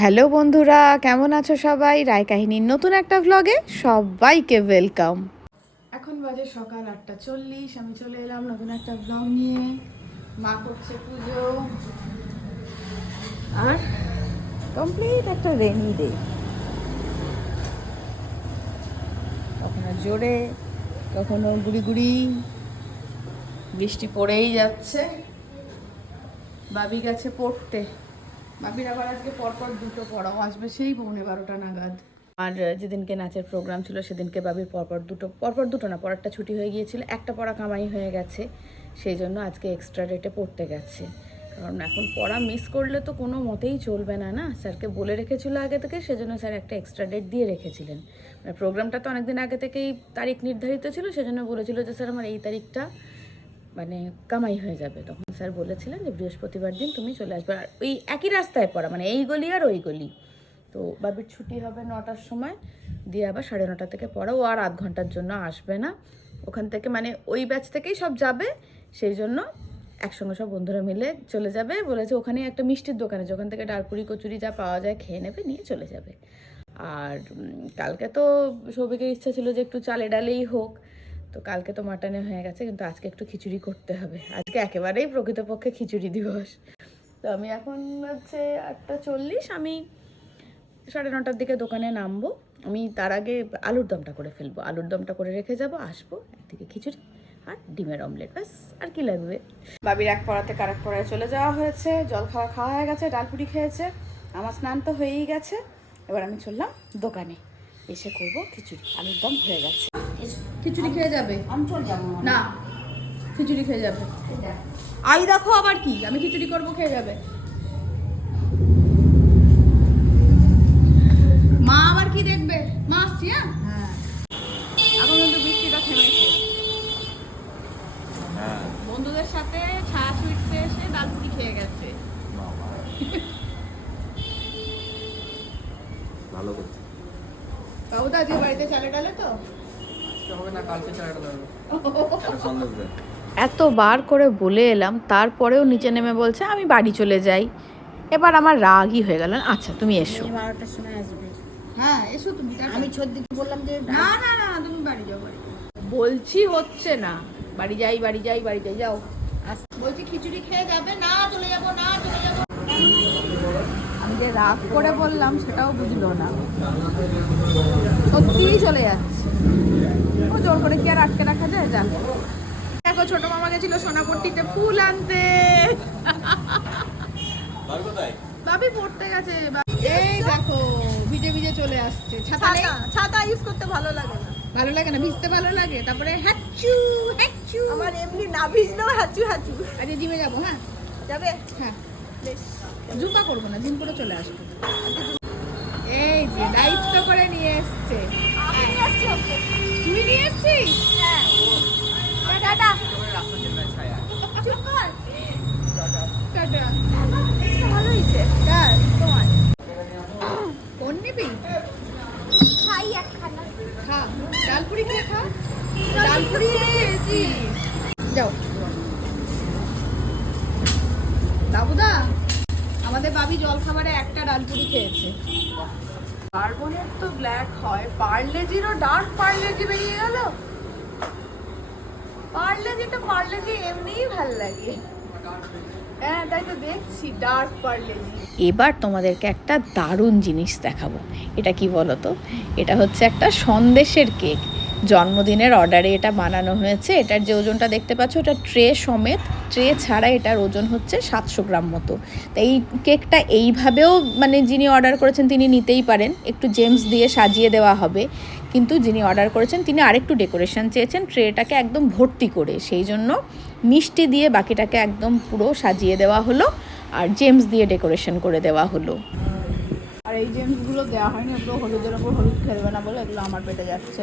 Hello বন্ধুরা, কেমন আছো সবাই? রায় কাহিনীর নতুন একটা ভ্লগে সবাইকে ওয়েলকাম এখন বাজে সকাল আটটা চল্লিশ, আমি চলে এলাম নতুন একটা ভ্লগ নিয়ে। মা করছে পুজো। আর কমপ্লিট একটা রেনি ডে কখনো জোরে কখনো গুড়ি গুড়ি, বৃষ্টি পড়েই যাচ্ছে। বাবি গেছে পড়তে। বাবির আবার আজকে পরপর দুটো পড়াও, আসবে সেই পৌনে বারোটা নাগাদ। আর যেদিনকে নাচের প্রোগ্রাম ছিল, সেদিনকে বাবির পরপর দুটো পরপর দুটো না পড়ারটা ছুটি হয়ে গিয়েছিল, একটা পড়া কামাই হয়ে গেছে, সেই জন্য আজকে এক্সট্রা রেটে পড়তে গেছে। কারণ এখন পড়া মিস করলে তো কোনো মতেই চলবে না না? স্যারকে বলে রেখেছিল আগে থেকে, সেজন্য স্যার একটা এক্সট্রা ডেট দিয়ে রেখেছিলেন। মানে প্রোগ্রামটা তো অনেকদিন আগে থেকেই তারিখ নির্ধারিত ছিল, সেজন্য বলেছিল যে, স্যার, আমার এই তারিখটা মানে কামাই হয়ে যাবে। তখন স্যার বলেছিলেন যে, বৃহস্পতিবার দিন তুমি চলে আসবে। আর ওই একই রাস্তায় পড়া মানে এই গলি আর ওই গলি। তো বাবির ছুটি হবে নটার সময়। দিয়ে আবার সাড়ে নটা থেকে পড়া। ও আর আধ ঘণ্টার জন্য আসবে না। ওখান থেকে মানে ওই ব্যাচ থেকেই সব যাবে। সেই জন্য একসঙ্গে সব বন্ধুরা মিলে চলে যাবে। বলেছে ওখানে একটা মিষ্টির দোকানে ওখান থেকে ডালপুরি, কচুরি যা পাওয়া যায় খেয়ে নেবে, নিয়ে চলে যাবে। আর কালকে তো সৌভিকের ইচ্ছা ছিল যে একটু চালে ডালেই হোক। তো কালকে তো মাটনে হয়ে গেছে, কিন্তু আজকে একটু খিচুড়ি করতে হবে। আজকে একেবারেই প্রকৃতপক্ষে খিচুড়ি দিবস। তো আমি এখন হচ্ছে আটটা চল্লিশ, আমি সাড়ে নটার দিকে দোকানে নামবো। আমি তার আগে আলুর দমটা করে ফেলব। আলুর দমটা করে রেখে যাব, আসব, একদিকে খিচুড়ি আর ডিমের অমলেট, ব্যাস, আর কি লাগবে? বাবির এক পড়াতে কার এক পড়ায় চলে যাওয়া হয়েছে, জল খাওয়া খাওয়া হয়ে গেছে ডালপুরি খেয়েছে, আমার স্নান তো হয়েই গেছে। এবার আমি চললাম দোকানে, এসে করব খিচুড়ি, আলুর দম হয়ে গেছে। খিচুড়ি খেয়ে যাবে? আমি চল যাব না খিচুড়ি খেয়ে যাবে। আই দেখো আবার কি আমি খিচুড়ি করব খেয়ে যাবে। মা আবার কি দেখবে? মা আসছি হ্যাঁ? হ্যাঁ। এখন কিন্তু বৃষ্টিটা থেমেছে। হ্যাঁ। বন্ধুদের সাথে ছায়া সুইটসে এসে ডালপুরি খেয়ে গেছে। ভালো করছে। বাবুদা আজকে বাড়িতে চালে ডালে তো? হবে না কালকে চালাটা দেবো সন্দেশ দেয় করে বলে এলাম তারপরেও নিচে নেমে বলছে আমি বাড়ি চলে যাই। এবার আমার রাগই হয়ে গেল আচ্ছা তুমি এসো। এই বারোটার সময় আসবে। হ্যাঁ এসো তুমি আমি ছদ্দিকে বললাম যে না না না তুমি বাড়ি যাও বাড়ি বলছি হচ্ছে না। বাড়ি যাই বাড়ি যাই বাড়ি যাই যাও। বলছি খিচুড়ি খেয়ে যাবে না চলে যাব না চলে যাব। আমি যে রাগ করে বললাম সেটাও বুঝলো না। সত্যিই চলে যাচ্ছে। ও জোর করে কি আর আটকে রাখা যায়? যাক। দেখো ছোট মামা গেছিল সোনাপট্টিতে ফুল আনতে। বাবি পড়তে গেছে এই দেখো ভিজে ভিজে চলে আসছে। ছাতা ছাতা ছাতা ইউজ করতে ভালো লাগে না। ভালো লাগে না? ভিজতে ভালো লাগে? তারপরে হ্যাচু হ্যাচু। আমার এমনি না ভিজলেও হাঁচু হাঁচু আজকে জিমে যাব হ্যাঁ? যাবে? হ্যাঁ। বেশ। জুম্পা করব না জিম করে চলে আসব। এই যে দায়িত্ব করে নিয়ে এসছে। নিয়ে ওকে। নিয়ে এসছিস? হ্যাঁ চুপ কর। টাটা। কার তোমার। কোন নিবি? খা। ডালপুরি খেয়ে খা। ডালপুরি খেয়েছিস যাও। বাবুদা আমাদের বাবি জল খাবারে একটা ডালপুরি খেয়েছে। কার্বনের তো ব্ল্যাক হয়। পার্লেজিরও ডার্ক পার্লেজি বেরিয়ে গেল? পার্লেজি তো পার্লেজি এমনিই ভালো লাগে। হ্যাঁ তাই তো দেখছি ডার্ক পার্লেজি। এবার তোমাদেরকে একটা দারুণ জিনিস দেখাবো। এটা কি বলো তো এটা হচ্ছে একটা সন্দেশের কেক জন্মদিনের অর্ডারে এটা বানানো হয়েছে। এটার যে ওজনটা দেখতে পাচ্ছ ওটা ট্রে সমেত, ট্রে ছাড়া এটার ওজন হচ্ছে সাতশো গ্রাম মতো। তাই এই কেকটা এইভাবেও মানে যিনি অর্ডার করেছেন তিনি নিতেই পারেন। একটু জেমস দিয়ে সাজিয়ে দেওয়া হবে। কিন্তু যিনি অর্ডার করেছেন, তিনি আরেকটু ডেকোরেশন চেয়েছেন, ট্রেটাকে একদম ভর্তি করে। সেই জন্য মিষ্টি দিয়ে বাকিটাকে একদম পুরো সাজিয়ে দেওয়া হলো। আর জেমস দিয়ে ডেকোরেশন করে দেওয়া হলো। আর এই জেমসগুলো দেওয়া হয়নি এগুলো হলুদের ওপর হলুদ খেলবে না বলে এগুলো আমার পেটে যাচ্ছে।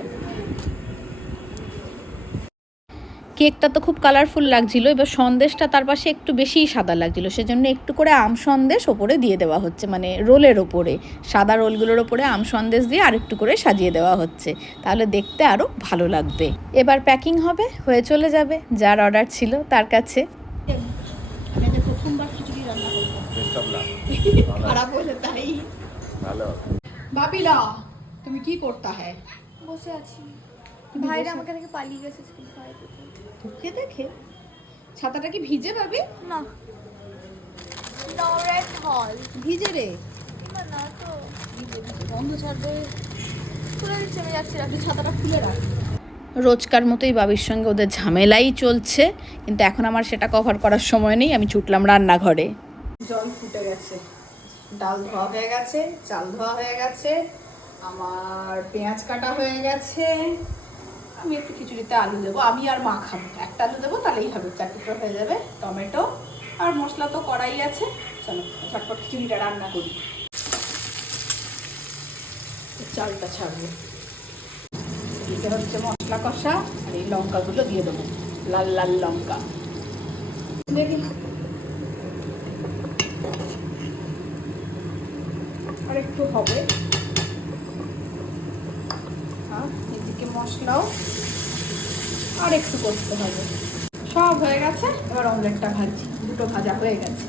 কেকটা তো খুব কালারফুল লাগছিল এবার সন্দেশটা তার পাশে একটু বেশিই সাদা লাগছিল সেজন্য একটু করে আম সন্দেশ ওপরে দিয়ে দেওয়া হচ্ছে মানে রোলের ওপরে সাদা রোলগুলোর ওপরে আম সন্দেশ দিয়ে আরেকটু করে সাজিয়ে দেওয়া হচ্ছে তাহলে দেখতে আরও ভালো লাগবে। এবার প্যাকিং হবে হয়ে চলে যাবে যার অর্ডার ছিল তার কাছে। প্রথমবার খিচুড়ি রান্না করব। বেস্ট অফ লাক খারাপ হলে তাই। ভালো বাবিলা তুমি কি করতা হ্যাঁ বসে আছি। ভাইরা আমাকে দেখে পালিয়ে গেছে স্কুল ভাই তোকে দেখে? ছাতাটা কি ভিজে পাবি না। নরেট হল ভিজে রে। না না তো। বন্ধ ছাড়বে খুলে দিচ্ছি আমি যাচ্ছি রাখি ছাতাটা খুলে রাখ। রোজকার মতোই বাবির সঙ্গে ওদের ঝামেলাই চলছে কিন্তু এখন আমার সেটা কভার করার সময় নেই আমি ছুটলাম রান্নাঘরে। জল ফুটে গেছে। ডাল ধোয়া হয়ে গেছে, চাল ধোয়া হয়ে গেছে, আমার পেঁয়াজ কাটা হয়ে গেছে। আমি একটু খিচুড়িতে আলু দেবো, আমি আর মা খাব একটা আলু দেবো, তাহলেই হবে, চার টুকরো হয়ে যাবে, টমেটো আর মশলা তো কড়াই আছে। চলো, ঝটপট খিচুড়িটা রান্না করি। চালটা ছাড়বো। এটা হচ্ছে মশলা কষা, আর এই লঙ্কাগুলো দিয়ে দেবো, লাল লাল লঙ্কা। দেখি একটু হবে। আর এদিকে মশলাও। আর একটু করতে হবে। সব হয়ে গেছে এবার অমলেটটা ভাজছি দুটো ভাজা হয়ে গেছে।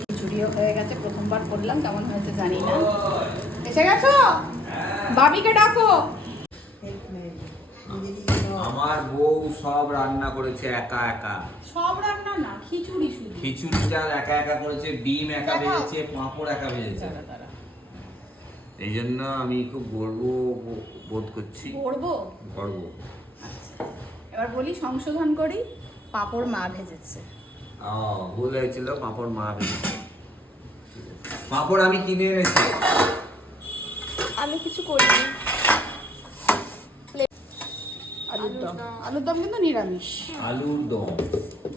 খিচুড়িও হয়ে গেছে প্রথমবার করলাম কেমন হয়েছে জানি না। এসে গেছো? বাবিকে ডাকো। আমার বউ সব রান্না করেছে একা একা। সব রান্না না খিচুড়ি শুধু। খিচুড়িটা একা একা করেছে ডিম একা। ভেজেছে পাঁপড় একা ভেজেছে। এই জন্য আমি খুব গর্ব বোধ করছি। করব গর্ব। আচ্ছা। এবার বলি সংশোধন করি পাপড় মা ভেজেছে। ও, ভুল হয়েছিল পাঁপড় মা ভেজেছে। পাঁপড় আমি কিনে এনেছি। আমি কিছু করিনি। আলুর দম আলুর দম। আলুর দম কিন্তু নিরামিষ। আলুর দম।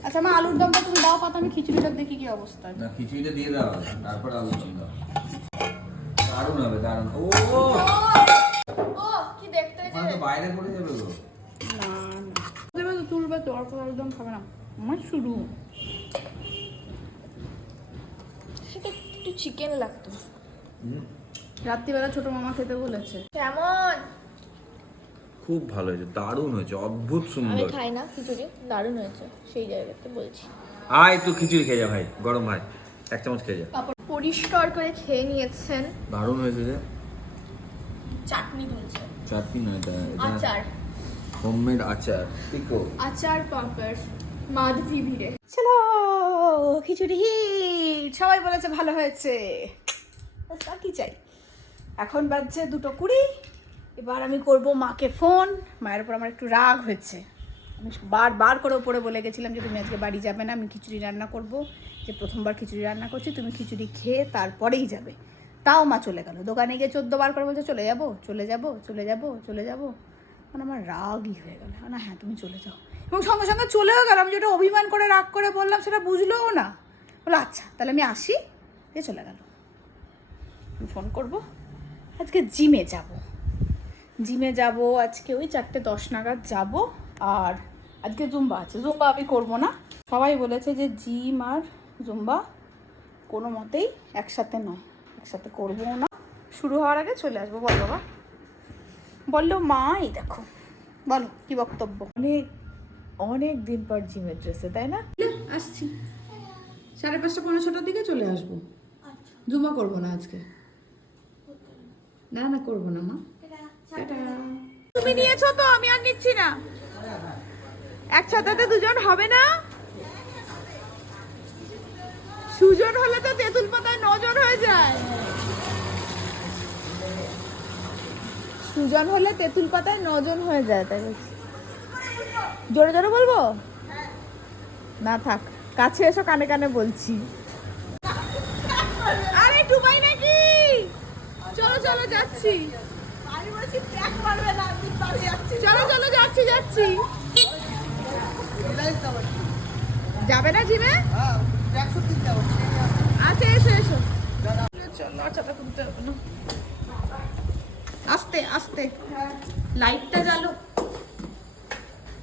আচ্ছা মা আলুর দমটা তুমি দাও পাতা আমি খিচুড়িটা দেখি কি অবস্থা। না খিচুড়িটা দিয়ে দাও তারপর আলুর দম। দাও দারুণ হবে দারুণ। ও! ও কি দেখতে তো বাইরে পড়ে যাবে গো। না তো তুলবে তো অল্প আলুর দম খাবে না। আমার শুরু। সেটা একটু চিকেন লাগতো। রাত্রিবেলা ছোট মামা খেতে বলেছে। কেমন? খুব ভালো হয়েছে দারুণ হয়েছে অদ্ভুত আমি সুন্দর খাই না খিচুড়ি দারুণ হয়েছে সেই জায়গাতে বলছি। আয় একটু খিচুড়ি খেয়ে যা ভাই গরম ভাই এক চামচ খেয়ে যা। পরিষ্কার করে খেয়ে নিয়েছেন। দারুণ হয়েছে যে। চাটনি বলছে চাটনি নয় এটা আচার। হোমমেড আচার। পিকো। আচার পাপড় মাধবী ভিড়ে চলো খিচুড়ি। সবাই বলেছে ভালো হয়েছে। আর কি চাই? এখন বাজছে দুটো কুড়ি। এবার আমি করব মাকে ফোন। মায়ের উপর আমার একটু রাগ হয়েছে। আমি বারবার করে ওপরে বলে গেছিলাম যে তুমি আজকে বাড়ি যাবে না, আমি খিচুড়ি রান্না করব। যে প্রথমবার খিচুড়ি রান্না করছি, তুমি খিচুড়ি খেয়ে তারপরেই যাবে। তাও মা চলে গেল। দোকানে গিয়ে চোদ্দ বার করে বলছে, চলে যাব চলে যাব, চলে যাব, চলে যাব। মানে আমার রাগই হয়ে গেল। না হ্যাঁ তুমি চলে যাও। এবং সঙ্গে সঙ্গে চলেও গেল। আমি যেটা অভিমান করে, রাগ করে বললাম, সেটা বুঝলোও না। বলো আচ্ছা তাহলে আমি আসি। এ চলে গেল। ফোন করব। আজকে জিমে যাব। জিমে যাব, আজকে ওই চারটে দশ নাগাদ যাব। আর আজকে জুম্বা আছে। জুম্বা আমি করব না। সবাই বলেছে যে জিম আর জুম্বা কোনো মতেই একসাথে নয়। একসাথে করব না। শুরু হওয়ার আগে চলে আসব। বল বাবা। বলল মা এই দেখো। বলো কি বক্তব্য? অনেক অনেক দিন পর জিমের ড্রেসে তাই না? আসছি। সাড়ে পাঁচটা পনেরো ছটার দিকে চলে আসব। জুমা করব না আজকে। না না করব না মা। তুমি নিয়েছো তো আমি আর নিচ্ছি না। একসাথে তো দুজন হবে না? সুজন হলে তো তেঁতুল পাতায় নজন হয়ে যায়। সুজন হলে তেঁতুল পাতায় নজন হয়ে যায় তাই জোরে জোরে বলব? না থাক কাছে এসো কানে কানে বলছি। আরে ডুবাই নাকি? চলো চলো যাচ্ছি। চলো চলো যাচ্ছি যাচ্ছি। যাবে। না জিমে? আচ্ছা এসো এসো। চলো। আচ্ছা তুলতে হবে না আস্তে আস্তে। লাইটটা জ্বালো।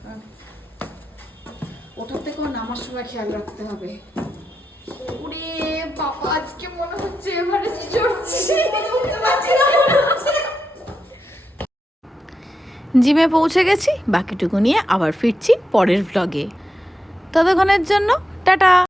হ্যাঁ। ওঠার থেকেও নামার সময় খেয়াল রাখতে হবে। ওরে বাবা আজকে মনে হচ্ছে এভারেস্ট চড়ছি জিমে পৌঁছে গেছি বাকিটুকু নিয়ে আবার ফিরছি পরের ব্লগে ততক্ষণের জন্য টাটা!